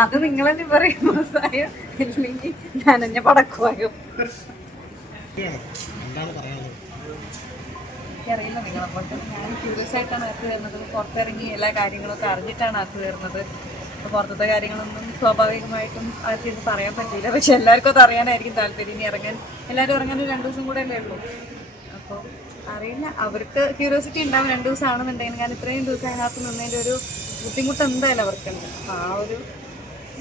അത് നിങ്ങൾ തന്നെ പറയും മാസമായോ ഇല്ലെങ്കിൽ നനഞ്ഞ പടക്കുവായോ എനിക്കറിയില്ല നിങ്ങളെ നിങ്ങളപ്പോൾ ഞാൻ ക്യൂരിയസ് ആയിട്ടാണ് അകത്ത് വരുന്നത്. പുറത്തിറങ്ങി എല്ലാ കാര്യങ്ങളൊക്കെ അറിഞ്ഞിട്ടാണ് അകത്ത് വരുന്നത്. പുറത്തത്തെ കാര്യങ്ങളൊന്നും സ്വാഭാവികമായിട്ടും അകത്ത് പറയാൻ പറ്റില്ല പക്ഷെ എല്ലാവർക്കും അത് അറിയാനായിരിക്കും താല്പര്യം. ഇനി ഇറങ്ങാൻ എല്ലാവരും ഇറങ്ങാൻ ഒരു രണ്ട് ദിവസം കൂടെ അല്ലേ ഉള്ളൂ. അപ്പോൾ അറിയില്ല. അവർക്ക് ക്യൂരിയോസിറ്റി ഉണ്ടാവും രണ്ട് ദിവസം ആണെന്നുണ്ടെങ്കിൽ ഞാൻ ഇത്രയും ദിവസം അതിനകത്ത് നിന്നതിന്റെ ഒരു ബുദ്ധിമുട്ട് എന്തായാലും അവർക്കുണ്ട്. അപ്പോൾ ആ ഒരു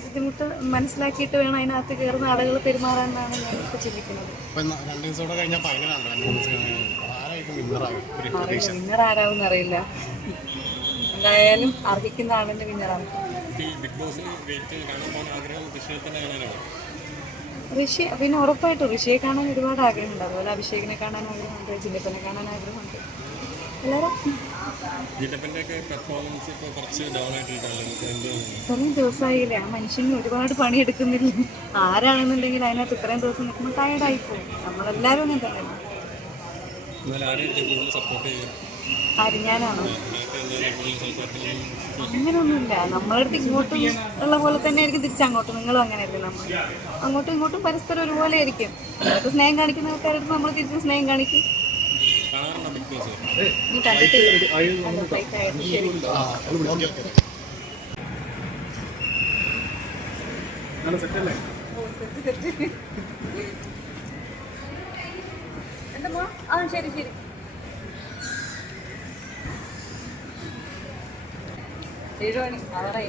ബുദ്ധിമുട്ട് മനസ്സിലാക്കിയിട്ട് വേണം അതിനകത്ത് കയറുന്ന ആളുകൾ പെരുമാറാനാണ് ഞാൻ ഇപ്പോൾ ചിന്തിക്കുന്നത്. വിന്നർ ആരാവും അറിയില്ല. എന്തായാലും അർഹിക്കുന്ന ആളിന്റെ വിന്നറാണ് ഈ ബിഗ് ബോസ് വെയിറ്റ് കാണാൻ പോകുന്ന ആഗ്രഹം കൃഷിയെ തന്നെ കാണാനാണ്. ഋഷി പിന്നെ ഉറപ്പായിട്ടും ഋഷിയെ കാണാൻ ഒരുപാട് ആഗ്രഹമുണ്ട്. അതുപോലെ അഭിഷേകിനെ കാണാൻ ആഗ്രഹമുണ്ട് ജില്ലപ്പനെ കാണാൻ ആഗ്രഹമുണ്ട്. ഇത്രയും ദിവസമായില്ലേ? ആ മനുഷ്യന് ഒരുപാട് പണിയെടുക്കുന്നില്ല. ആരാണെന്നുണ്ടെങ്കിൽ അതിനകത്ത് ഇത്രയും ദിവസം നിൽക്കുമ്പോൾ ടയർഡായി പോകും നമ്മളെല്ലാവരും ഒന്നും തന്നെ. ആരെയും അങ്ങനെയൊന്നുമില്ല നമ്മളടുത്ത് ഇങ്ങോട്ടും ഉള്ള പോലെ തന്നെ ആയിരിക്കും തിരിച്ചങ്ങോട്ടും നിങ്ങളും അങ്ങനെയല്ലേ നമ്മൾ. അങ്ങോട്ടും ഇങ്ങോട്ടും പരസ്പരം ഒരുപോലെ ആയിരിക്കും. നമുക്ക് സ്നേഹം കാണിക്കുന്ന ആൾക്കാരടുത്ത് നമ്മൾ തിരിച്ച് സ്നേഹം കാണിക്കും. നീ മോൾ? ആ ശരി ശരി. శ్రీరోని అవరై